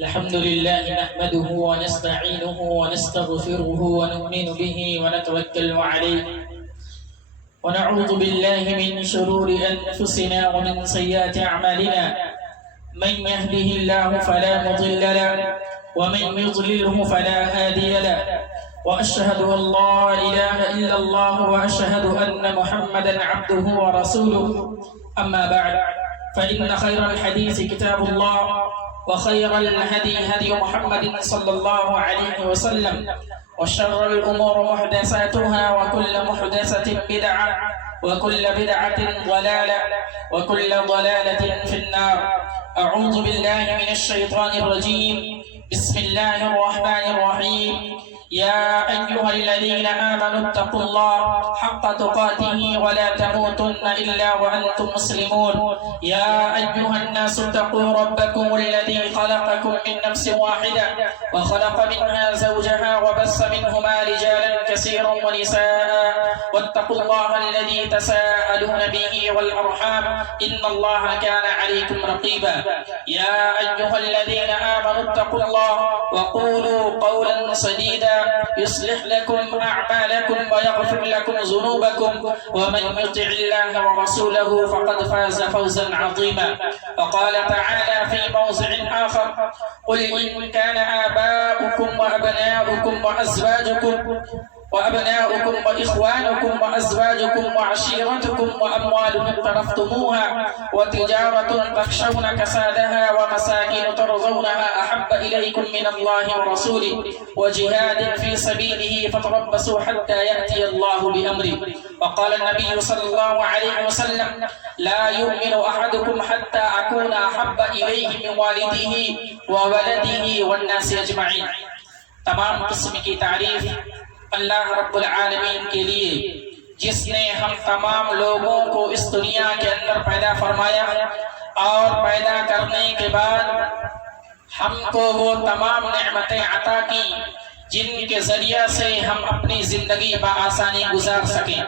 الحمد لله نحمده ونستعينه ونستغفره ونؤمن به ونتوكل عليه ونعوذ بالله من شرور أنفسنا ومن سيئات أعمالنا. من يهده الله فلا مضل له ومن يضلله فلا هادي له، وأشهد أن لا إله إلا الله وأشهد أن محمدا عبده ورسوله. أما بعد، فإن خير الحديث كتاب الله، وخير الهدي هدي محمد صلى الله عليه وسلم، وشر الأمور محدثاتها، وكل محدثة بدعة، وكل بدعة ضلالة، وكل ضلالة في النار. أعوذ بالله من الشيطان الرجيم. بسم الله الرحمن الرحيم. يا أيها الذين آمنوا اتقوا الله حق تقاته ولا تموتن إلا وأنتم مسلمون. يا أيها الناس اتقوا ربكم الذي خلقكم من نفس واحدة وخلق منها زوجها وبث منهما رجالا كثيرا ونساء، واتقوا الله الذي تساءلون به والأرحام إن الله كان عليكم رقيبا. يا أيها الذين آمنوا اتقوا الله وقولوا قولا سديدا يصلح لكم أعمالكم ويغفر لكم ذنوبكم، ومن يطع الله ورسوله فقد فاز فوزا عظيما. وقال تعالى في موضع آخر: قل إن كان آباؤكم وأبناؤكم وأبناؤكم وإخوانكم وأزواجكم وعشيرتكم وأموال اقترفتموها وتجارة تخشون كسادها ومساكن ترضونها أحب إليكم من الله ورسوله وجهاد في سبيله فتربصوا حتى يأتي الله بأمره. وقال النبي صلى الله عليه وسلم: لا يؤمن أحدكم حتى أكون أحب إليه من والده وولده والناس أجمعين. تمام قسم کی تعریف اللہ رب العالمین کے لیے، جس نے ہم تمام لوگوں کو اس دنیا کے اندر پیدا فرمایا اور پیدا کرنے کے بعد ہم کو وہ تمام نعمتیں عطا کی جن کے ذریعہ سے ہم اپنی زندگی بآسانی گزار سکیں.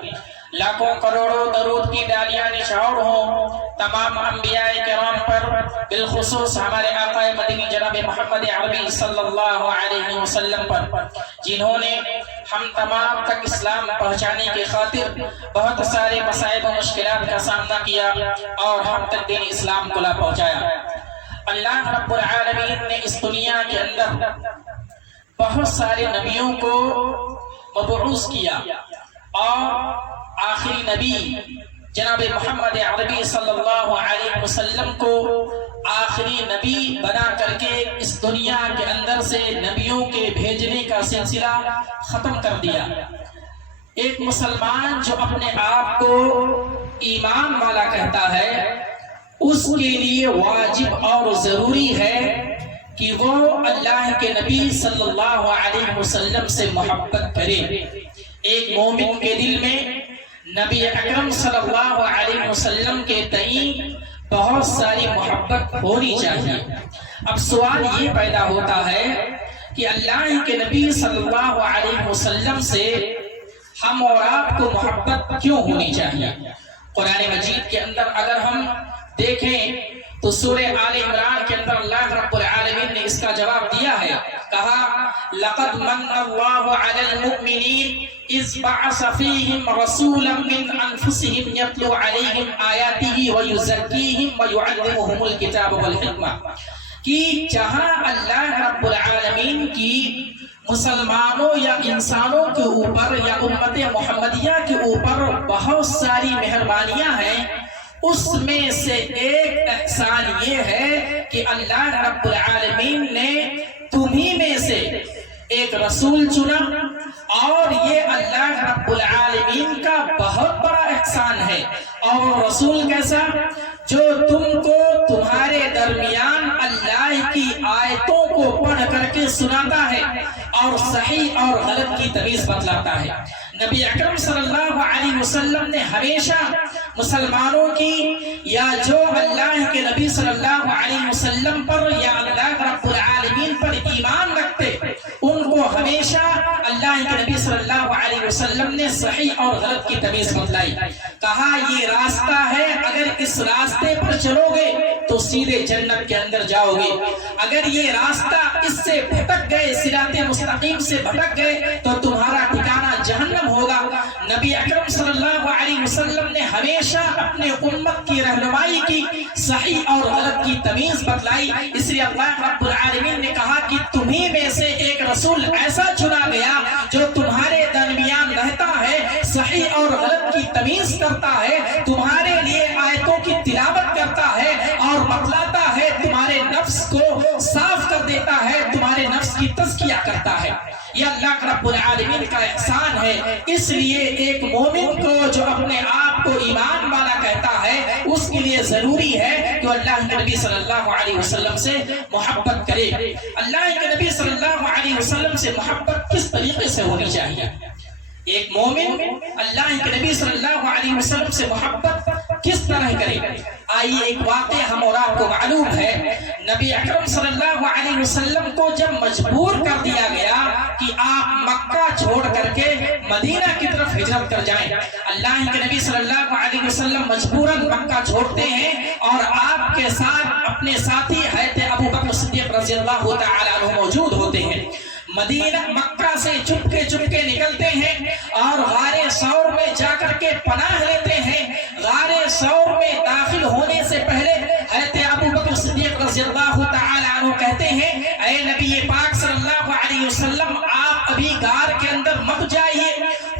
لاکھوں کروڑوں درود کی ڈالیاں نچھاور ہوں تمام انبیاء کرام پر، بالخصوص ہمارے آقا مدنی جناب محمد عربی صلی اللہ علیہ وسلم پر، جنہوں نے ہم تمام تک اسلام پہنچانے کی خاطر بہت سارے مصائب و مشکلات کا سامنا کیا اور ہم تک دین اسلام کو لا پہنچایا. اللہ رب العالمین نے اس دنیا کے اندر بہت سارے نبیوں کو مبعوث کیا اور آخری نبی جناب محمد عربی صلی اللہ علیہ وسلم کو آخری نبی بنا کر کے اس دنیا کے اندر سے نبیوں کے بھیجنے کا سلسلہ ختم کر دیا. ایک مسلمان جو اپنے آپ کو ایمان والا کہتا ہے، اس کے لیے واجب اور ضروری ہے کہ وہ اللہ کے نبی صلی اللہ علیہ وسلم سے محبت کرے. ایک مومن کے دل میں نبی اکرم صلی اللہ علیہ وسلم کے تئیں بہت ساری محبت ہونی چاہیے. اب سوال یہ پیدا ہوتا ہے کہ اللہ کے نبی صلی اللہ علیہ وسلم سے ہم اور آپ کو محبت کیوں ہونی چاہیے؟ قرآن مجید کے اندر اگر ہم دیکھیں تو سورہ آل عمران کے اندر اللہ رب العالمین نے اس کا جواب دیا ہے. کہا: لقد من اللہ علی المؤمنین اذ بعث فیہم رسولا من انفسہم یتلو علیہم آیاتہ ویزکیہم ویعلمہم الکتاب والحکمہ. کہ جہاں اللہ رب العالمین کی مسلمانوں یا انسانوں کے اوپر یا امت محمدیہ کے اوپر بہت ساری مہربانیاں ہیں، اس میں سے ایک احسان یہ ہے کہ اللہ رب العالمین نے تمہیں میں سے ایک رسول چنا، اور یہ اللہ رب العالمین کا بہت بڑا احسان ہے. اور رسول کیسا؟ جو تم کو تمہارے درمیان اللہ کی آیتوں کو پڑھ کر کے سناتا ہے اور صحیح اور غلط کی تمیز بتلاتا ہے. نبی اکرم صلی اللہ علیہ وسلم نے ہمیشہ مسلمانوں کی یا جو اللہ کے نبی صلی اللہ علیہ وسلم پر یا اللہ رب العالمین پر ایمان رکھتے، ان کو ہمیشہ اللہ کے نبی صلی اللہ علیہ وسلم نے صحیح اور غلط کی تمیز بتلائی. کہا یہ راستہ ہے، اگر اس راستے پر چلو گے تو سیدھے جنت کے اندر جاؤ گے، اگر یہ راستہ اس سے بھٹک گئے، صراط مستقیم سے بھٹک گئے تو تمہارا ٹھکانہ جہنم ہوگا. نبی اکرم صلی اللہ علیہ وسلم نے ہمیشہ اپنے امت کی رہنمائی کی، صحیح اور غلط کی تمیز بتلائی. اس لیے اللہ رب العالمین نے کہا کہ تمہیں میں سے ایک رسول ایسا چنا گیا جو تمہارے درمیان رہتا ہے، صحیح اور غلط کی تمیز کرتا ہے، تمہارے لیے آیتوں کی تلاوت کرتا ہے اور بتلاتا ہے، تمہارے نفس کو صاف کر دیتا ہے، تمہارے نفس کی تزکیہ کرتا ہے. یہ اللہ رب العالمین کا احسان ہے. اس لیے ایک مومن کو جو اپنے آپ کو ایمان والا کہتا ہے اس کے لیے ضروری ہے کہ اللہ کے نبی صلی اللہ علیہ وسلم سے محبت کرے. اللہ کے نبی صلی اللہ علیہ وسلم سے محبت کس طریقے سے ہونی چاہیے؟ ایک مومن اللہ کے نبی صلی اللہ علیہ وسلم سے محبت کس طرح کرے؟ آئیے ایک واقعہ ہم اور آپ کو معلوم ہے. نبی اکرم صلی اللہ علیہ وسلم کو جب مجبور کر دیا گیا کہ آپ مکہ چھوڑ کر کے مدینہ کی طرف ہجرت کر جائیں، اللہ کے نبی صلی اللہ علیہ وسلم مجبوراً مکہ چھوڑتے ہیں اور آپ کے ساتھ اپنے ساتھی حضرت ابو بکر صدیق رضی اللہ تعالی عنہ موجود ہوتے ہیں. مدینہ مکہ سے چپکے نکلتے ہیں اور غار ثور میں جا کر کے پناہ لیتے ہیں. غار ثور میں داخل ہونے سے پہلے حضرت ابو بکر صدیق رضی اللہ تعالی عنہ کہتے ہیں اے نبی پاک صلی اللہ علیہ وسلم آپ ابھی غار کے اندر مت جائیے،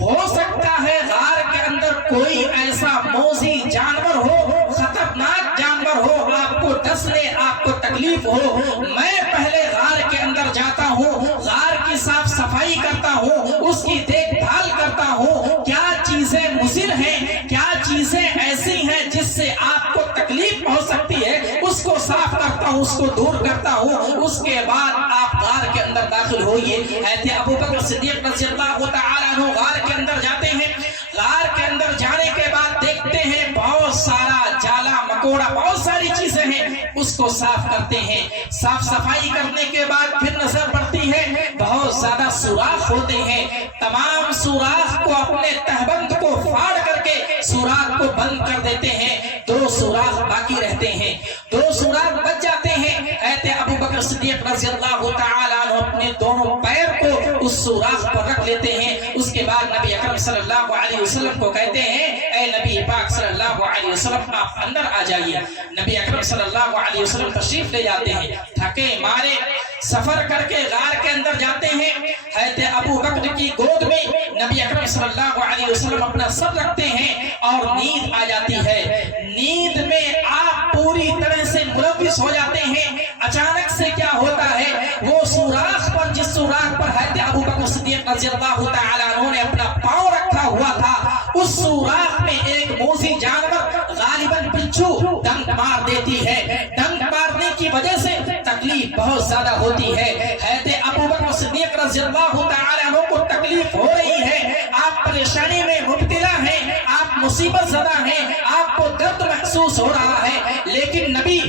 ہو سکتا ہے غار کے اندر کوئی ایسا موذی جانور ہو، خطرناک جانور ہو، آپ کو ڈس لے، آپ کو تکلیف ہو. میں پہلے غار کے اندر جاتا ہوں، غار کی صاف صفائی کرتا ہوں، اس کی دیکھ بھال کرتا ہوں، کیا چیزیں مضر ہیں، کیا چیزیں ایسی ہیں جس سے آپ کو تکلیف پہنچ سکتی ہے، اس کو صاف کرتا ہوں، اس کو دور کرتا ہوں. اس کے بعد آپ غار کے اندر داخل ہوئیے. حضرت ابو بکر صدیق رضی اللہ تعالی عنہ غار کے اندر جاتے ہیں. غار کے اندر جانے کے بعد دیکھتے ہیں بہت سارا جالا مکوڑا، بہت ساری چیزیں ہیں، اس کو صاف کرتے ہیں. صاف صفائی کرنے کے بعد پھر نظر پڑتی ہے بہت زیادہ سوراخ ہوتے ہیں. تمام سوراخ کو اپنے تہبند کو پھاڑ کر کے سوراخ کو بند کر دیتے ہیں. 2 سوراخ باقی رہتے ہیں، 2 سوراخ بچ جاتے ہیں. حضرت ابو بکر صدیق رضی اللہ تعالی عنہ اپنے دونوں پیر کو اس سوراخ پر رکھ لیتے ہیں. اس کے بعد نبی اکرم صلی اللہ علیہ وسلم کو کہتے ہیں اے نبی پاک صلی اللہ علیہ وسلم آپ اندر آ جائیے. نبی اکرم صلی اللہ علیہ وسلم تشریف لے جاتے ہیں. تھکے مارے سفر کر کے غار کے اندر جاتے ہیں. حضرت ابو بکر کی گود میں نبی اکرم صلی اللہ علیہ وسلم اپنا سر رکھتے ہیں اور نیند آ جاتی ہے. نیند میں آپ پوری طرح سے ملوث ہو جاتے ہیں. اچانک سے کیا ہوتا ہے، وہ سوراخ پر جس سوراخ پر حضرت ابو بکر صدیق رضی اللہ تعالی عنہ نے اپنا پاؤں رکھا ہوا تھا، اس سوراخ میں ایک موذی جانور غالباً بچھو ڈنک مار دیتی ہے. ڈنک مارنے کی وجہ سے تکلیف بہت زیادہ ہوتی ہے. حضرت ابو بکر صدیق رضی اللہ تعالی عنہ کو تکلیف ہو رہی ہے، آپ پریشانی میں مبتلا ہیں، آپ مصیبت زدہ ہیں، آپ کو درد محسوس ہو رہا ہے، لیکن نبی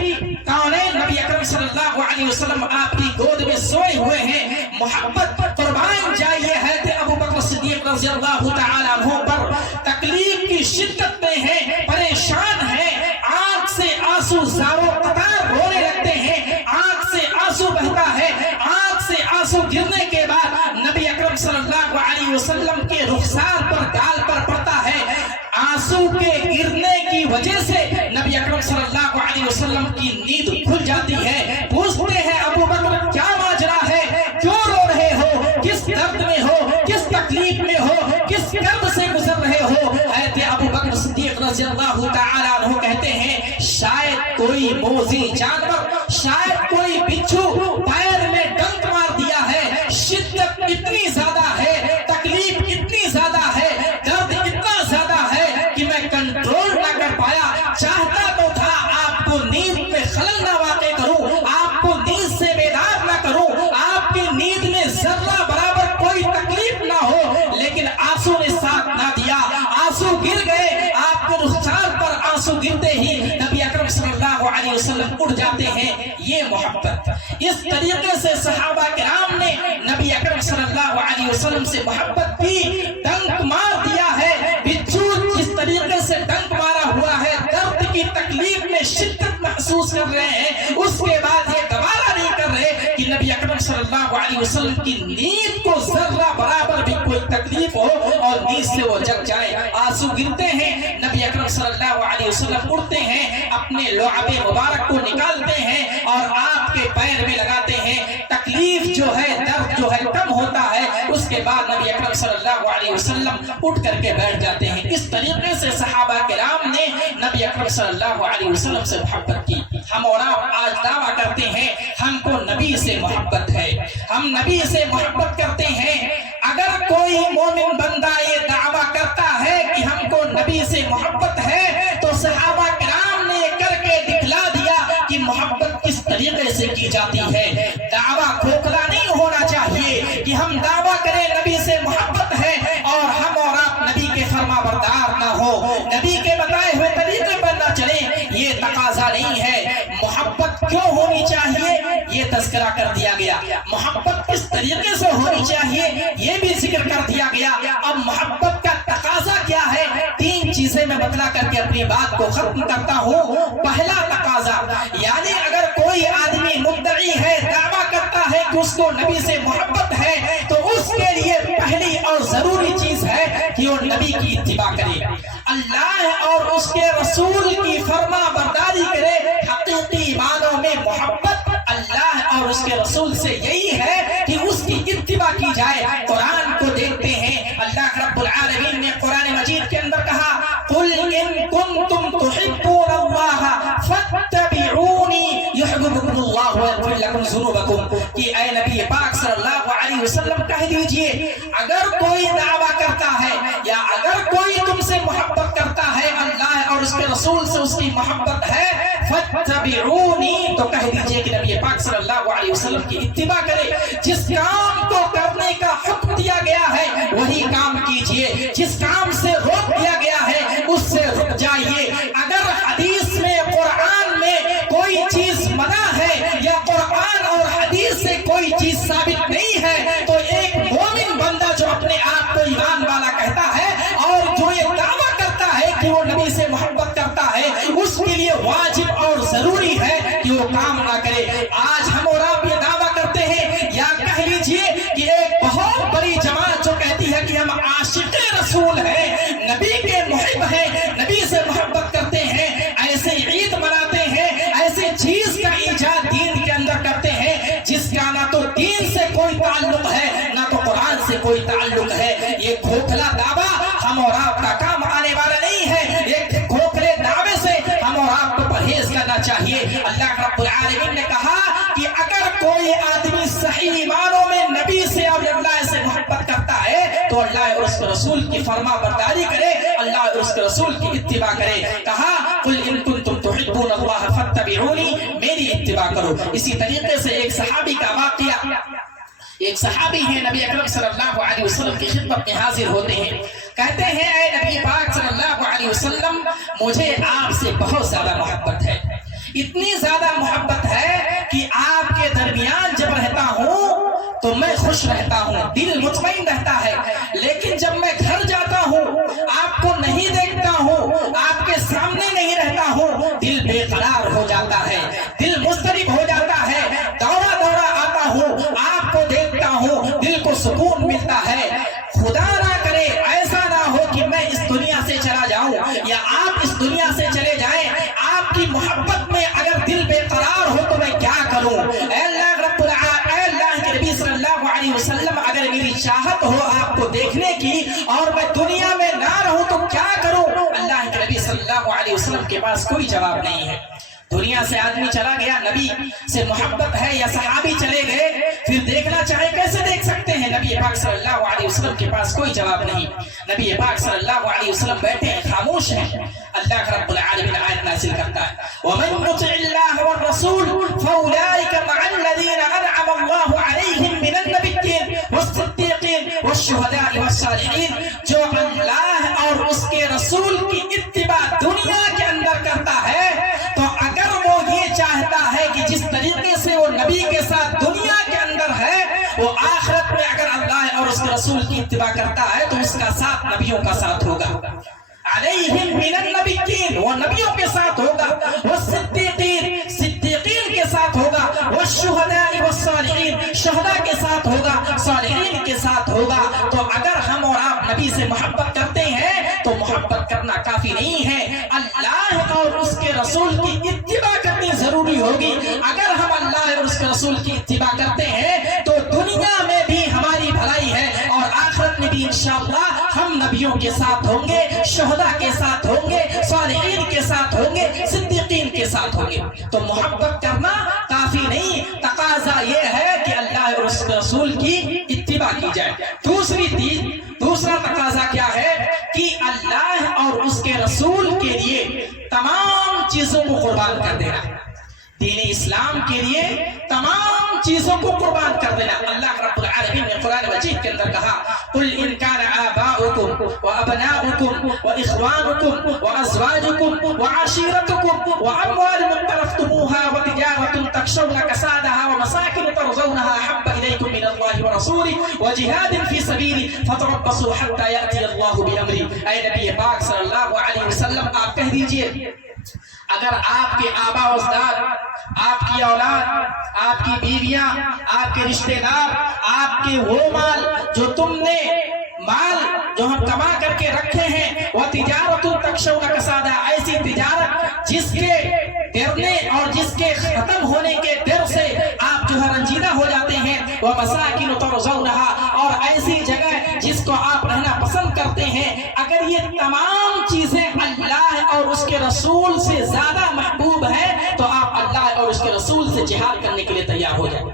کونین نبی اکرم صلی اللہ علیہ وسلم آپ کی گود میں سوئے ہوئے ہیں. محبت قربان جائیے حضرت ابو بکر صدیق رضی اللہ تعالی عنہ پر. تکلیف کی شدت میں ہیں، پریشان ہیں، آنکھ سے آنسو زاروں قطار ہونے لگتے ہیں، آنکھ سے آنسو بہتا ہے. آنکھ سے آنسو گرنے کے بعد نبی اکرم صلی اللہ علیہ وسلم کے رخسار پر گال پر پڑتا ہے. آنسو کے گرنے کی وجہ سے نبی اکرم صلی اللہ علیہ وسلم کی نیند کھل جاتی ہے. پوچھتے ہیں ابو بکر کیا ماجرا ہے، کیوں رو رہے ہو، کس درد میں ہو، کس تکلیف میں ہو، کس درد سے گزر رہے ہو؟ حضرت ابو بکر صدیق رضی اللہ تعالی عنہ کہتے ہیں شاید کوئی موذی جانور، شاید کوئی بچھو پیر میں ڈنک مار دیا ہے. شدت اتنی زیادہ ہے، تکلیف اتنی زیادہ ہے، درد اتنا زیادہ ہے کہ میں کنٹرول نہ کر پایا. چاہتا تو تھا آپ کو نیند میں خلل نہ واقع کروں، آپ کو نیند سے بیدار نہ کروں، آپ کی نیند میں ذرہ برابر کوئی تکلیف نہ ہو، لیکن آنسو نے ساتھ نہ دیا. آنسو گر گئے. آپ کے رخسار پر آنسو گرتے ہی نبی اکرم صلی اللہ علیہ وسلم اٹھ جاتے ہیں. یہ محبت. اس طریقے سے صحابہ کرام نے نبی اکرم صلی اللہ علیہ وسلم سے محبت کی. ڈنک مار دیا نبی اکرم صلی اللہ علیہ وسلم کی نیند کو ذرہ برابر بھی کوئی تکلیف ہو اور نیند سے وہ جگ جائے، آنسو گرتے ہیں، نبی اکرم صلی اللہ علیہ وسلم اٹھتے ہیں، اپنے لعاب مبارک کو نکالتے ہیں اور آپ کے پیر میں لگاتے ہیں، تکلیف جو ہے، درد جو ہے کم ہوتا ہے، اس کے بعد نبی اکرم صلی اللہ علیہ وسلم اٹھ کر کے بیٹھ جاتے ہیں۔ اس طریقے سے صحابہ کرام نے نبی اکرم صلی اللہ علیہ وسلم سے محبت کی۔ ہم اور آپ آج دعویٰ کرتے ہیں ہم کو نبی سے محبت ہے، ہم نبی سے محبت کرتے ہیں۔ اگر کوئی مومن بندہ یہ دعویٰ کرتا ہے کہ ہم کو نبی سے محبت ہے تو صحابہ کرام نے کر کے دکھلا دیا کہ محبت کس طریقے سے کی جاتی ہے۔ دعویٰ کھوکھلا نہیں ہونا چاہیے کہ ہم دعویٰ کریں نبی سے محبت ہے اور ہم اور آپ نبی کے فرما بردار نہ ہو، نبی کے بتائے ہوئے طریقے پر نہ چلیں، یہ تقاضا نہیں ہے۔ محبت کیوں ہونی چاہیے یہ تذکرہ کر دیا گیا، محبت کس طریقے سے ہونی چاہیے یہ بھی ذکر کر دیا گیا۔ اب محبت کا تقاضا کیا ہے، تین چیزیں میں بتلا کر کے اپنی بات کو ختم کرتا ہوں۔ پہلا تقاضا، یعنی اگر کوئی آدمی مدعی ہے، دعویٰ کرتا ہے کہ اس کو نبی سے محبت ہے تو اس کے لیے پہلی اور ضروری چیز ہے کہ وہ نبی کی اتباع کرے، اللہ اور اس کے رسول کی فرما برداری کرے۔ حقیقی معنوں میں محبت اللہ اور اس کے رسول سے یہی ہے کہ اس کی اتباع کی جائے۔ قرآن کو دیکھتے ہیں، اللہ رب العالمین نے قرآن مجید کے اندر کہا قُلْ إِن كُنْتُمْ تُحِبُّونَ اللَّهَ فَاتَّبِعُونِي يُحْبِبْكُمُ اللَّهُ وَيَغْفِرْ لَكُمْ ذُنُوبَكُمْ کہ اے نبی پاک صلی اللہ علیہ وسلم کہہ دیجئے اگر کوئی دعویٰ کرتا ہے یا اگر کوئی تم سے محبت کرتا ہے، اللہ اور اس کے رسول سے اس کی محبت ہے، فَاتَّبِعُونِي تو کہہ دیجئے کہ نبی پاک صلی اللہ علیہ وسلم کی اتباع کرے۔ جس کام کو کرنے کا حکم دیا گیا ہے وہی کام کیجئے، جس کام سے روک دیا گیا ہے اس سے رک جائیے۔ اگر حدیث میں قرآن میں کوئی چیز منع ہے یا قرآن اور حدیث سے کوئی چیز ثابت نہیں ہے تو ایک مومن بندہ جو اپنے آپ کو ایمان والا کہتا ہے اور جو یہ دعویٰ کرتا ہے کہ وہ نبی سے محبت کرتا ہے، اس کے لیے واجب اور ضروری ہے کہ وہ کام نہ کرے۔ آج ہم اور آپ یہ دعویٰ کرتے ہیں یا کہہ لیجئے کہ ایک بہت بڑی جماعت جو کہتی ہے کہ ہم عاشق رسول ہیں، نبی کے محب ہیں، نبی سے محبت کرتے ہیں، ایسے عید مناتے ہیں، ایسے چیز کا ایجاد دین کے اندر کرتے ہیں جس کا نہ تو دین سے کوئی تعلق ہے نہ تو قرآن سے کوئی تعلق ہے۔ یہ کھوکھلا دعویٰ ہم اور آپ کا کام آنے والا نہیں ہے۔ ایک کھوکھلے دعوے سے ہم اور آپ کو پرہیز کرنا چاہیے۔ اللہ رب العالمین نے کہا کہ اگر کوئی آدمی صحیح معنوں میں نبی سے اور اللہ سے محبت کرتا ہے تو اللہ اور اس کے رسول کی فرما برداری کرے، اللہ اور اس کے رسول کی اتباع کرے۔ کہا قُلْ إِن كُنْتُمْ تُحِبُّونَ اللَّهَ فَاتَّبِعُونِي، میری اتباع کرو۔ اسی طریقے سے ایک صحابی کا واقعہ، ایک صحابی ہیں نبی اکرم صلی اللہ علیہ وسلم کی خدمت میں حاضر ہوتے ہیں، کہتے ہیں اے نبی پاک صلی اللہ علیہ وسلم مجھے آپ سے بہت زیادہ محبت ہے، اتنی زیادہ محبت ہے کہ آپ کے درمیان جب رہتا ہوں تو میں خوش رہتا ہوں، دل مطمئن رہتا ہے، لیکن جب میں گھر جاتا ہوں آپ کو نہیں دیکھتا ہوں، آپ کے سامنے نہیں رہتا ہوں، دل بے قرار ہو جاتا ہے، دل مضطرب ہو جاتا ہے، دوڑا دوڑا آتا ہوں، آپ کو دیکھتا ہوں، دل کو سکون ملتا ہے۔ خدا نہ کرے ایسا نہ ہو کہ میں اس دنیا سے چلا جاؤں یا آپ اس دنیا سے چلے جائیں، آپ کی محبت میں اگر دل بے قرار ہو تو میں کیا کروں؟ اے اللہ رب العالمین، اے اللہ کے نبی صلی اللہ علیہ وسلم اگر میری چاہت ہو آپ کو دیکھنے کی اور میں دنیا میں نہ رہوں تو کیا کروں؟ اللہ کے نبی صلی اللہ علیہ وسلم کے پاس کوئی جواب نہیں ہے۔ دنیا سے آدمی چلا گیا، نبی سے محبت ہے یا صحابی چلے گئے، پھر دیکھنا چاہے کیسے دیکھ سکتے ہیں؟ نبی پاک صلی اللہ علیہ وسلم کے پاس کوئی جواب نہیں۔ نبی پاک صلی اللہ علیہ وسلم بیٹھے ہیں، خاموش ہیں۔ اللہ رب العالمین آیت نازل کرتا ہے وَمَن يُطِعِ اللَّهَ وَالرَّسُولَ فَأُولَٰئِكَ مَعَ الَّذِينَ أَنْعَمَ اللَّهُ عَلَيْهِم مِّنَ النَّبِيِّينَ وَالصِّدِّيقِينَ وَالشُّهَدَاءِ وَالصَّالِحِينَ۔ جو اللہ اور اس کے رسول کی اتباع دنیا کے اندر کرتا ہے تو اگر وہ یہ چاہتا ہے کہ جس طریقے سے وہ نبی کے ساتھ دنیا کے اندر ہے وہ آخرت میں اگر اللہ اور اس کے رسول کی اتباع کرتا ہے تو اس کا ساتھ نبیوں کا ساتھ ہوگا، علیہم من النبیین، وہ نبیوں کے ساتھ ہوگا، والصدیقین، صدیقین کے ساتھ ہوگا، والشہداء والصالحین، شہداء کے ساتھ ہوگا، صالحین کے ساتھ ہوگا۔ تو اگر ہم اور آپ نبی سے محبت کرتے ہیں تو محبت کرنا کافی نہیں ہے، اللہ اور اس کے رسول کی اتباع کرنی ضروری ہوگی۔ اگر ہم اللہ اور اس کے رسول کی اتباع کرتے ہیں تو دنیا میں بھی ہماری بھلائی ہے اور آخرت میں بھی انشاءاللہ ہم نبیوں کے ساتھ ہوں گے، شہداء کے ساتھ ہوں گے، صالحین کے ساتھ ہوں گے، صدیقین کے ساتھ ہوں گے۔ تو محبت کرنا کافی نہیں، تقاضا یہ ہے کہ اللہ اور اس کے رسول کی اتباع کی جائے۔ دوسرا تقاضا کیا ہے کہ اللہ اور اس کے رسول کے لیے تمام چیزوں کو قربان کر دینا، دین اسلام کے لیے تمام چیزوں کو قربان کر دینا۔ اللہ رب العالمین نے قرآن مجید کے اندر کہا قل ان کان آباؤکم وابناؤکم واخوانکم وازواجکم وعشیرتکم واموال اقترفتموها وتجارة تخشون کسادها ومساکن ترضونها احب الیکم من اللہ ورسولہ وجہاد فی سبیلہ فتربصوا حتی یأتی اللہ بامرہ۔ اے نبی پاک صلی اللہ علیہ وسلم آپ کہہ دیجئے اگر آپ کے آبا و اجداد، آپ کی اولاد، آپ کی بیویاں، آپ کے رشتہ دار، آپ کے وہ مال جو تم نے جو ہم کما کر کے رکھے ہیں، وہ تجارت تخشون کسادہ، ایسی تجارت جس کے ڈرنے اور جس کے ختم ہونے کے ڈر سے آپ جو ہے رنجیدہ ہو جاتے ہیں، وہ مساکن ترضونها، اور ایسی جگہ جس کو آپ رہنا پسند کرتے ہیں، اگر یہ تمام چیزیں اللہ اور اس کے رسول سے زیادہ محبوب ہے تو آپ اللہ اور اس کے رسول سے جہاد کرنے کے لیے تیار ہو جائیں۔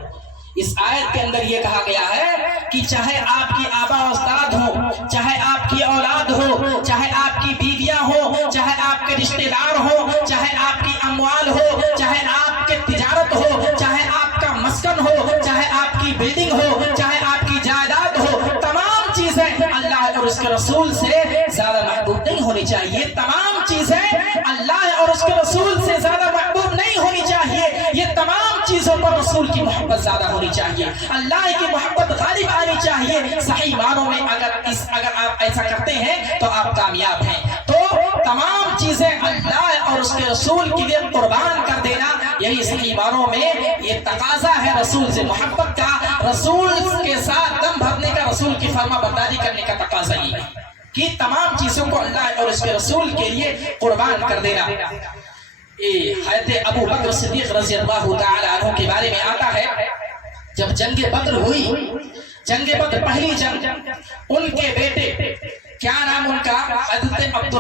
اس آیت کے اندر یہ کہا گیا ہے کہ چاہے آپ کی آبا و اجداد ہو، چاہے آپ کی اولاد ہو، چاہے آپ کی بیویاں ہو، چاہے آپ کے رشتہ دار ہو، چاہے آپ کی اموال ہو، چاہے آپ کے تجارت ہو، چاہے آپ کا مسکن ہو، چاہے آپ کی بلڈنگ ہو، چاہے آپ کی جائیداد ہو، تمام چیزیں اللہ اور اس کے رسول سے زیادہ محبوب نہیں ہونی چاہیے۔ تمام چیزیں اللہ اور اس کے رسول سے زیادہ محبوب نہیں ہونی چاہیے۔ یہ تمام چیزوں پر رسول کی محبت زیادہ ہونی چاہیے، اللہ کی محبت غالب آنی چاہیے۔ صحیح معنوں میں اگر آپ ایسا کرتے ہیں تو آپ کامیاب ہیں۔ تو تمام چیزیں اللہ اور اس کے رسول کے لیے قربان کر دینا، یہی صحیح معنوں میں یہ تقاضا ہے رسول سے محبت کا، رسول کے ساتھ دم بھرنے کا، رسول کی فرما برداری کرنے کا تقاضا یہ ہے کہ تمام چیزوں کو اللہ اور اس کے رسول کے لیے قربان کر دینا۔ حضرت ابو بکر صدیق رضی اللہ تعالی عنہ کے بارے میں آتا ہے جب جنگ بدر ہوئی، جنگ بدر پہلی جنگ، ان کے بیٹے کیا نام ان کا؟ حضرت عبد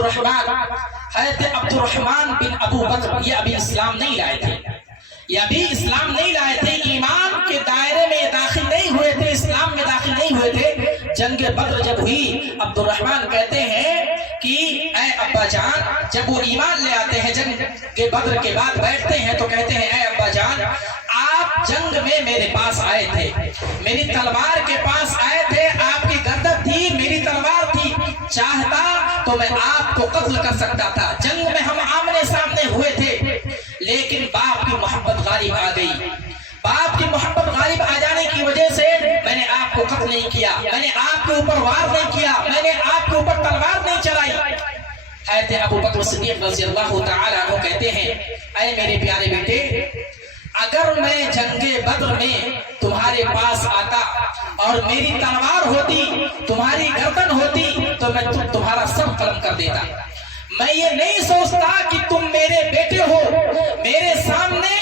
الرحمن بن ابو بکر، یہ ابھی اسلام نہیں لائے تھے، یہ ابھی اسلام نہیں لائے تھے، ایمان کے دائرے میں داخل نہیں ہوئے تھے، اسلام میں داخل نہیں ہوئے تھے۔ جنگ بدر جب ہوئی، عبد الرحمن کہتے ہیں کہ اے ابا جان، جب وہ ایمان لے آتے ہیں جنگ کے بدر کے بعد بیٹھتے ہیں تو کہتے ہیں اے ابا جان، آپ جنگ میں میرے پاس آئے تھے، میری تلوار کے پاس آئے تھے، آپ کی گردن تھی، میری تلوار تھی، چاہتا تو میں آپ کو قتل کر سکتا تھا، جنگ میں ہم آمنے سامنے ہوئے تھے، لیکن باپ کی محبت غالب آ گئی، باپ کی محبت غالب آ جانے کی وجہ سے میں نے آپ کو قتل نہیں کیا، میں نے آپ کے اوپر وار نہیں کیا، میں نے آپ کے اوپر تلوار نہیں چلائی۔ حضرت ابو بکر صدیق رضی اللہ تعالی عنہ کہتے ہیں اے میرے پیارے بیٹے، اگر میں جنگ بدر میں تمہارے پاس آتا اور میری تلوار ہوتی، تمہاری گردن ہوتی، تو میں تمہارا سر قلم کر دیتا۔ میں یہ نہیں سوچتا کہ تم میرے بیٹے ہو، میرے سامنے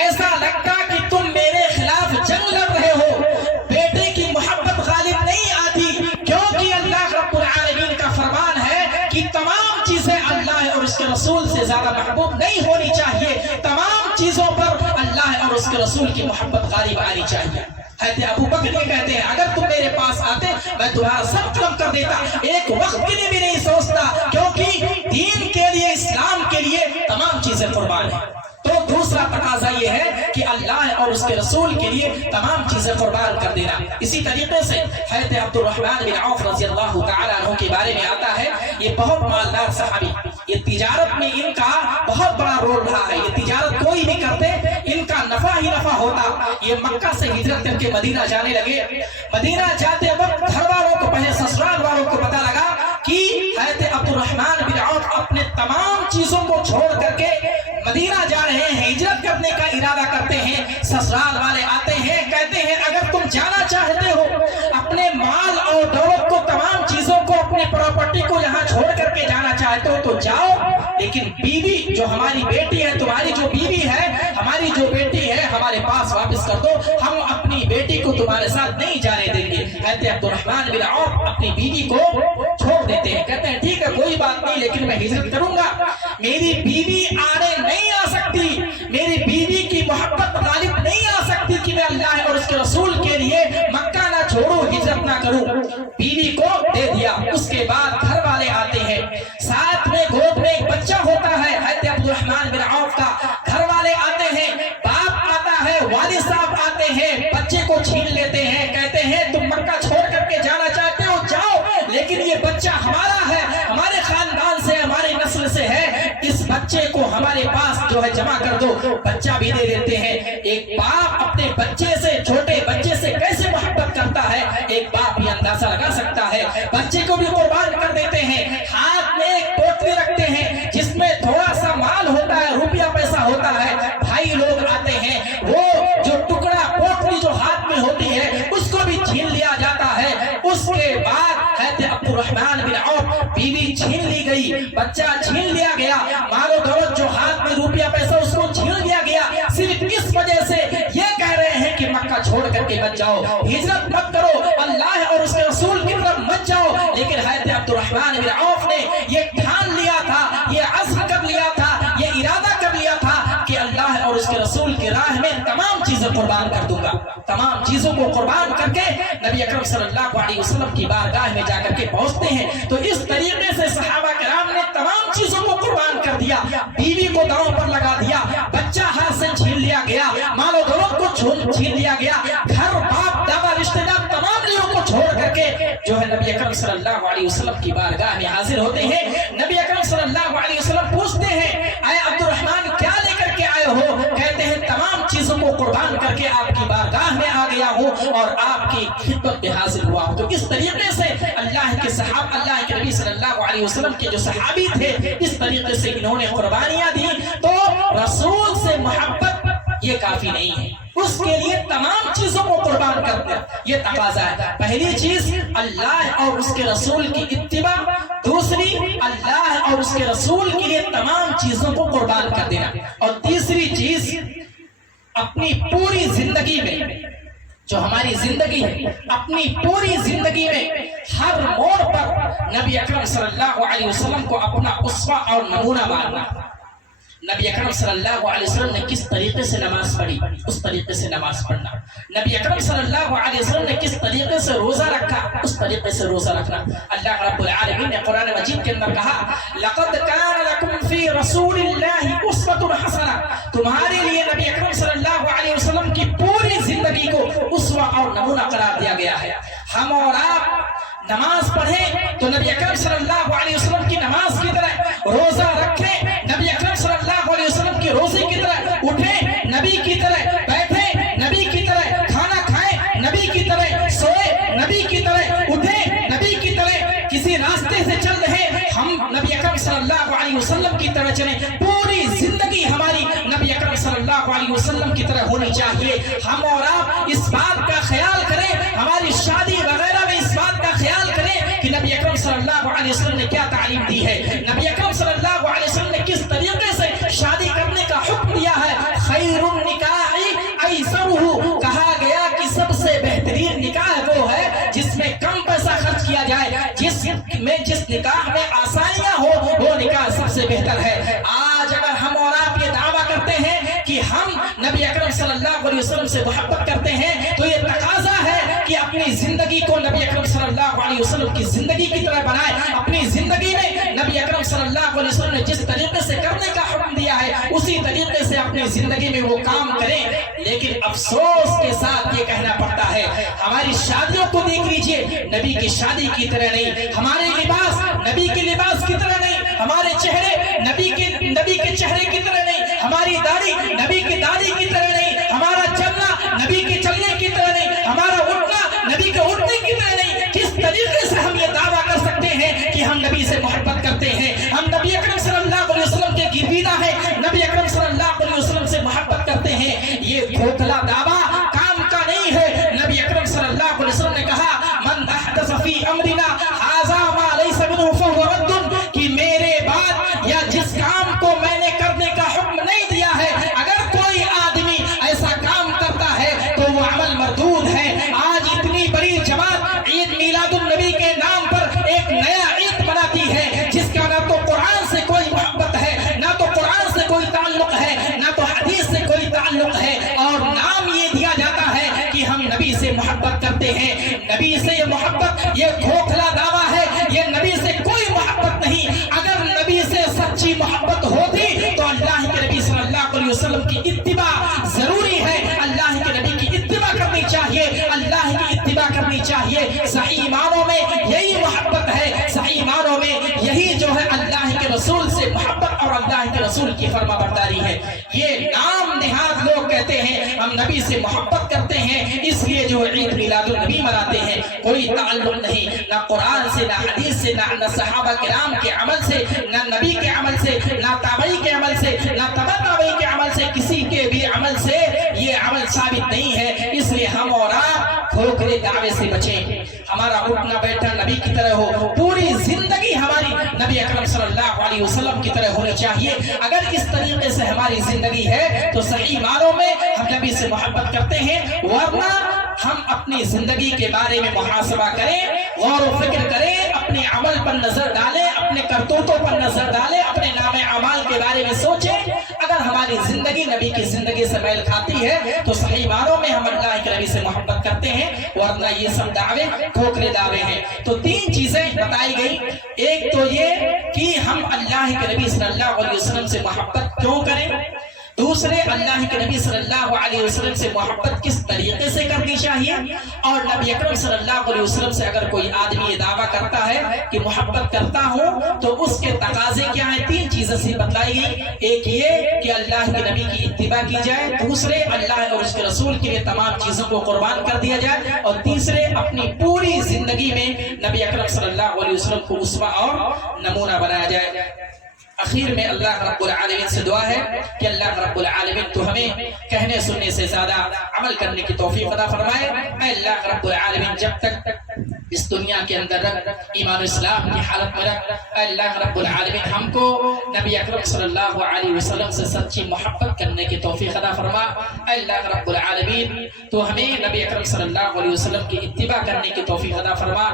ایسا لگتا کہ تم میرے خلاف جنگ لڑ رہے ہو، بیٹے کی محبت غالب نہیں آتی، کیونکہ اللہ رب العالمین کا فرمان ہے کہ تمام چیزیں اللہ اور اس کے رسول سے زیادہ محبوب نہیں ہونی چاہیے، تمام چیزوں پر اللہ اور اس کے رسول کی محبت غالب آنی چاہیے۔ حضرت ابو بکر یہ کہتے ہیں اگر تم میرے پاس آتے میں تمہارا سب قلم کر دیتا، ایک وقت کے لیے بھی نہیں سوچتا، کیونکہ دین کے لیے، اسلام کے لیے تمام چیزیں قربان ہیں۔ تو دوسرا تقاضا یہ ہے کہ اللہ اور اس کے رسول کے لیے تمام چیزیں قربان کر دینا۔ اسی طریقے سے حضرت عبد الرحمن بن عوف رضی اللہ تعالی عنہ کے بارے میں آتا ہے، یہ بہت مالدار صحابی، یہ تجارت میں ان کا بہت بڑا رول رہا ہے، یہ تجارت کوئی بھی کرتے ان کا نفع ہی نفع ہوتا۔ یہ مکہ سے ہجرت کر کے مدینہ جانے لگے، مدینہ جاتے وقت گھر والوں کو، پہلے سسرال والوں کو پتہ لگا کہ حضرت عبد الرحمن بن عوف اپنے تمام چیزوں کو چھوڑ کر کے مدینہ جا رہے ہیں، ہجرت کرنے کا ارادہ کرتے ہیں۔ سسرال والے آتے ہیں، کہتے ہیں اگر چھوڑ کر کے جانا چاہتے ہو تو جاؤ، لیکن بیوی جو ہماری بیٹی ہے، تمہاری جو بیوی ہے، ہماری جو بیٹی ہے، ہمارے پاس واپس کر دو، ہم اپنی بیٹی کو تمہارے ساتھ نہیں جانے دیں گے۔ حضرت عبد الرحمن بن عوف اپنی بیوی کو چھوڑ دیتے ہیں، کہتے ہیں ٹھیک ہے کوئی بات نہیں، لیکن میں ہجرت کروں گا، میری بیوی آڑے نہیں آ سکتی، میری بیوی کی محبت غالب نہیں آ سکتی کہ میں اللہ اور اس کے رسول کے لیے مکہ نہ چھوڑوں، ہجرت نہ کروں۔ بیوی کو دے دیا۔ اس کے بعد گھر والے آتے ہیں، ساتھ میں گود میں ایک بچہ ہوتا ہے حضرت عبد الرحمن بن عوف کا، گھر والے آتے ہیں، باپ آتا ہے، والد صاحب آتے ہیں، بچے کو چھین لیتے ہیں، کہتے ہیں تم مکہ چھوڑ کر کے جانا چاہتے ہو جاؤ، لیکن یہ بچہ ہمارا ہے، ہمارے خاندان سے، ہماری نسل سے ہے، اس بچے کو ہمارے پاس جو ہے جمع کر دو۔ بچہ بھی دے دیتے ہیں۔ ایک باپ اپنے بچے سے، چھوٹے بچے سے کیسے محبت کرتا ہے ایک باپ یہ اندازہ لگا سکتا ہے۔ بچے کو بھی قربان کر دیتے ہیں، ہاتھ میں ایک پوٹلی رکھتے ہیں جس میں تھوڑا سا مال ہوتا ہے، روپیہ پیسہ ہوتا ہے، بھائی لوگ آتے ہیں، وہ جو ٹکڑا پوٹلی جو ہاتھ میں ہوتی ہے اس کو بھی چھین لیا جاتا ہے۔ اس کے بعد حضرت عبد الرحمن بن عوف، بیوی چھین لی گئی، بچہ چھین لیا گیا، مال و دولت جو ہاتھ میں روپیہ پیسہ اس کو چھین لیا گیا، صرف اس وجہ سے یہ کہہ رہے ہیں کہ مکہ چھوڑ کر کے مت جاؤ، ہجرت مت کرو، اللہ اور اس کے رسول کی طرف مت جاؤ۔ لیکن حضرت عبد الرحمن بن عوف نے یہ ٹھان لیا تھا، یہ عزم کر لیا تھا، یہ ارادہ کر لیا تھا کہ اللہ اور اس کے رسول کی راہ میں تمام چیزیں قربان کر دوں گا۔ تمام چیزوں کو قربان کر کے نبی اکرم صلی اللہ علیہ وسلم کی بارگاہ میں جا کر کے پہنچتے ہیں۔ تو اس طریقے سے صحابہ کرام نے تمام چیزوں کو قربان کر دیا، بیوی کو داؤں پر لگا دیا، بچہ ہاتھ سے چھین لیا گیا، مال و دولت کو چھین لیا گیا، گھر باپ دادا رشتہ دار تمام چیزوں کو چھوڑ کر کے جو ہے نبی اکرم صلی اللہ علیہ وسلم کی بارگاہ میں حاضر ہوتے ہیں۔ نبی اکرم صلی اللہ علیہ وسلم پوچھتے ہیں اے عبد الرحمن کیا لے کر کے آئے ہو؟ کہتے ہیں تمام چیزوں کو قربان کر کے آپ کی بارگاہ میں آ گیا ہوں اور آپ کی خدمت میں حاضر ہوا ہوں۔ تو اس طریقے سے اللہ کے صحابہ، اللہ کے نبی صلی اللہ علیہ وسلم کے جو صحابی تھے، اس طریقے سے انہوں نے قربانیاں دی۔ تو رسول سے محبت یہ کافی نہیں ہے، اس کے لیے تمام چیزوں کو قربان کرنا یہ تقاضا ہے۔ پہلی چیز اللہ اور اس کے رسول کی اتباع، دوسری اللہ اور اس کے رسول کے لیے تمام چیزوں کو قربان کر دینا، اور تیسری چیز اپنی پوری زندگی میں، جو ہماری زندگی ہے، اپنی پوری زندگی میں ہر موڑ پر نبی اکرم صلی اللہ علیہ وسلم کو اپنا اسوہ اور نمونہ ماننا۔ نبی اکرم صلی اللہ علیہ وسلم نے کس طریقے سے نماز پڑھی اس طریقے سے نماز پڑھنا، نبی اکرم صلی اللہ علیہ وسلم نے کس طریقے سے روزہ رکھا اس طریقے سے روزہ رکھنا۔ اللہ رب العالمین نے قرآن مجید کے اندر کہا لقد کان لکم فی رسول اللہ اسوۃ حسنہ، تمہارے لیے نبی اکرم صلی اللہ علیہ وسلم کی پوری زندگی کو اسوہ اور نمونہ قرار دیا گیا ہے۔ ہم اور آپ نماز پڑھیں تو نبی اکرم صلی اللہ علیہ وسلم کی نماز کی طرح، روزہ رکھیں نبی اکرم صلی اللہ علیہ وسلم کی روزے کی طرح، اٹھیں نبی کی طرح، بیٹھیں نبی کی طرح، کھانا کھائیں نبی کی طرح، سوئے نبی کی طرح، اٹھیں نبی کی طرح، کسی راستے سے چل رہے ہم نبی اکرم صلی اللہ علیہ وسلم کی طرح چلیں، پوری زندگی ہماری نبی اکرم صلی اللہ علیہ وسلم کی طرح ہونی چاہیے۔ ہم اور آپ اس بات کا خیال کریں، ہماری شادی وغیرہ میں اس بات کا خیال کریں کہ نبی اکرم صلی اللہ علیہ وسلم نے کیا تعلیم دی ہے، نبی اکرم صلی اللہ علیہ وسلم نے کس طریقے سے شادی کرنے کا حکم دیا ہے۔ خیر النکاح ایسرہ، کہا گیا کہ سب سے بہترین نکاح وہ ہے جس میں کم پیسہ خرچ کیا جائے، جس نکاح میں آسانیاں ہو، وہ نکاح سب سے بہتر ہے۔ آج اگر ہم اور آپ یہ دعویٰ کرتے ہیں کہ ہم نبی اکرم صلی اللہ علیہ وسلم سے محبت کرتے ہیں تو یہ تقاضا ہے کہ اپنی زندگی کو نبی اکرم صلی اللہ علیہ وسلم کی زندگی کی طرح بنائیں، اپنی زندگی میں نبی اکرم صلی اللہ علیہ وسلم نے جس طریقے سے کرنے کا حکم دیا ہے اسی طریقے سے اپنی زندگی میں وہ کام کریں۔ لیکن افسوس کے ساتھ یہ کہنا پڑتا ہے ہماری شادیوں کو دیکھ لیجئے، نبی کی شادی کی طرح نہیں، ہمارے لباس نبی کے لباس کی طرح نہیں، ہمارے چہرے نبی کے چہرے کی طرح نہیں، ہماری داڑھی نبی کی داڑھی کی طرح نہیں، ہمارا چلنا نبی کے چلنے کی طرح نہیں، ہمارا اٹھنا نبی کے اٹھنے کی طرح نہیں۔ کس طریقے سے ہم یہ دعویٰ کر سکتے ہیں کہ ہم نبی سے محبت کرتے ہیں، ہم نبی اکرم صلی اللہ علیہ وسلم کے گرویدہ ہیں، نبی اکرم صلی اللہ علیہ وسلم سے محبت کرتے ہیں؟ یہ کھوکھلا دعویٰ کام کا نہیں ہے۔ نبی اکرم صلی اللہ علیہ وسلم نے کہا من احدث فی امرنا ھذا ما لیس منہ فہو رد، ہم نبی سے محبت کرتے ہیں. نبی سے یہ محبت یہ کھوکھلا دعویٰ ہے, یہ نبی سے کوئی محبت نہیں. اگر نبی سے سچی محبت ہوتی تو اللہ کے نبی صلی اللہ علیہ وسلم کی اتباع ضروری ہے. اللہ کے نبی کی اتباع کرنی چاہیے, اللہ کی اتباع کرنی چاہیے. صحیح معنوں میں یہی محبت ہے, صحیح معنوں میں یہی جو ہے اللہ کے رسول سے محبت اور اللہ کے رسول کی فرما برداری ہے. یہ نام نہاد لوگ کہتے ہیں ہم نبی سے محبت کرتے ہیں اس لیے جو عید میلاد النبی مناتے ہیں, کوئی تعلق نہیں نہ قرآن سے, نہ حدیث سے, نہ صحابہ کرام کے عمل سے, نہ نبی کے عمل سے, نہ تابعی کے عمل سے, نہ تبع تابعی کے عمل سے, کسی کے بھی عمل سے یہ عمل ثابت نہیں ہے. اس لیے ہم اور آپ کھوکھلے دعوے سے بچیں. ہمارا اٹھنا بیٹھنا نبی کی طرح ہو, پوری زندگی ہماری نبی اکرم صلی اللہ علیہ وسلم کی طرح ہونی چاہیے. اگر اس طریقے سے ہماری زندگی ہے تو صحیح معنوں میں ہم نبی سے محبت کرتے ہیں. ورنہ ہم اپنی زندگی کے بارے میں محاسبہ کریں, غور و فکر کریں, اپنے عمل پر نظر ڈالیں, اپنے کرتوتوں پر نظر ڈالیں, اپنے نام اعمال کے بارے میں سوچیں. اگر ہماری زندگی نبی کی زندگی سے میل کھاتی ہے تو صحیح معنوں میں ہم اللہ کے نبی سے محبت کرتے ہیں, ورنہ یہ سب دعوے کھوکھلے دعوے ہیں. تو تین چیزیں بتائی گئی. ایک تو یہ کہ ہم اللہ کے نبی صلی اللہ علیہ وسلم سے محبت کیوں کریں, دوسرے اللہ کے نبی صلی اللہ علیہ وسلم سے محبت کس طریقے سے کرنی چاہیے, اور نبی اکرم صلی اللہ علیہ وسلم سے اگر کوئی آدمی یہ دعویٰ کرتا ہے کہ محبت کرتا ہوں تو اس کے تقاضے کیا ہیں. تین چیزیں سے بتلائی گئی. ایک یہ کہ اللہ کے نبی کی اتباع کی جائے, دوسرے اللہ اور اس کے رسول کے لیے تمام چیزوں کو قربان کر دیا جائے, اور تیسرے اپنی پوری زندگی میں نبی اکرم صلی اللہ علیہ وسلم کو اسوہ اور نمونہ بنایا جائے. اخیر میں اللہ رب العالمین سے دعا ہے کہ اللہ رب العالمین تو ہمیں کہنے سننے سے زیادہ عمل کرنے کی توفیق عطا فرمائے. اے اللہ رب العالمین جب تک اس دنیا کے اندر رکھ, ایمان اسلام کی حالت میں رکھ. اے اللہ رب العالمین ہم کو نبی اکرم صلی اللہ علیہ وسلم سے سچی محبت کرنے کی توفیق عطا فرما. اے اللہ رب العالمین تو ہمیں نبی اکرم صلی اللہ علیہ وسلم کی اتباع کرنے کی توفیق عطا فرما.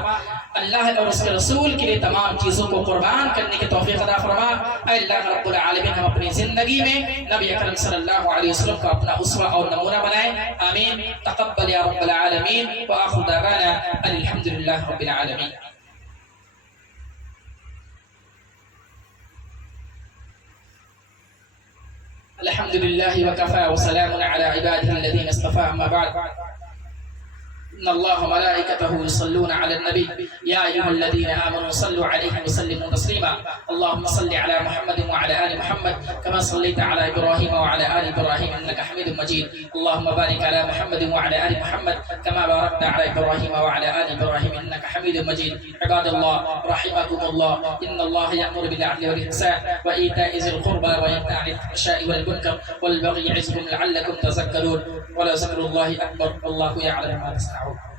اللہ اور اس کے رسول کے لیے تمام چیزوں کو قربان کرنے کی توفیق عطا فرما. اے اللہ رب العالمین ہم اپنی زندگی میں نبی اکرم صلی اللہ علیہ وسلم کا اپنا اسوہ اور نمونہ بنائیں. آمین. تقبل یا رب العالمین. وآخر دعوانا ان الحمدللہ رب العالمین. الحمد لله وكفى وسلام على عباده الذين اصطفى. أما بعد إن الله وملائكته يصلون على النبي يا أيها الذين آمنوا صلوا عليه وسلموا تسليما. اللهم صل على محمد وعلى آل محمد كما صليت على إبراهيم وعلى آل إبراهيم إنك حميد مجيد. اللهم بارك على محمد وعلى آل محمد كما باركت على إبراهيم وعلى آل إبراهيم إنك حميد مجيد. عباد الله رحمكم الله, إن الله يأمر بالعدل والإحسان وإيتاء ذي القربى وينهى عن الفحشاء والمنكر والبغي يعظكم لعلكم تذكرون. ولذكر الله أكبر والله يعلم ما تصنعون.